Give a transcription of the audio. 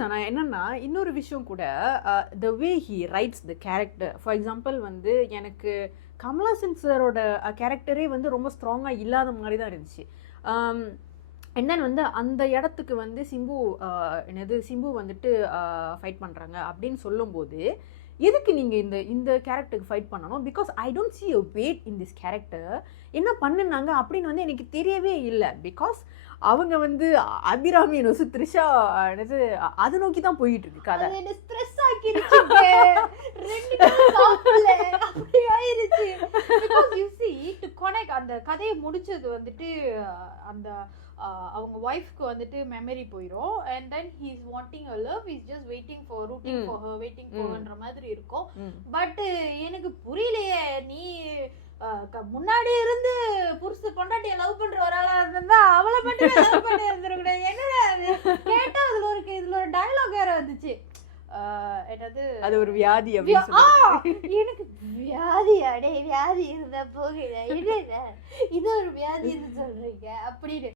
Because ஆனால் என்னன்னா இன்னொரு விஷயம் கூட the way he writes the character. For example வந்து எனக்கு கமல்ஹாசன் சாரோட கேரக்டரே வந்து ரொம்ப ஸ்ட்ராங்காக இல்லாத மாதிரி தான் இருந்துச்சு. அண்ட் தென் வந்து அந்த இடத்துக்கு வந்து சிம்பு வந்துட்டு ஃபைட் பண்ணுறாங்க அப்படின்னு சொல்லும்போது எதுக்கு நீங்கள் இந்த கேரக்டருக்கு ஃபைட் பண்ணணும்? Because I don't see a weight in this character. என்ன பண்ணுனாங்க அப்படின்னு வந்து எனக்கு தெரியவே இல்லை. பிகாஸ் அவங்க வந்து அபிராமி நொசு த்ரிஷா அதை நோக்கி தான் போயிட்டு இருக்கு கதை. ஸ்ட்ரெஸ் ஆக்கிருச்சு, அப்படி ஆயிருச்சு. Because you see to connect அந்த கதையை முடிச்சது வந்துட்டு அந்த அவங்க ஒய்ஃப்க்கு வந்துட்டு மெமரி போயிடும். And then he is wanting a love, is just waiting for rooting for her, waiting ஃபார்ன்ற மாதிரி இருக்கும். பட் எனக்கு புரியலையே, நீ முன்னாடி இருந்து புருஷ பொண்டாட்டிய லவ் பண்ற ஒரு ஆளா இருந்தா அவளை மட்டும் லவ் பண்ணி இருந்திருக்கூடாது. என்னடா கேட்டா இதுல ஒரு டயலாக் வேற வந்துச்சு, என்னது அது ஒரு வியாதி. எனக்கு வியாதியாடே, வியாதி இருந்தா போகல, இது ஒரு வியாதின்னு சொல்றீங்க அப்படின்னு.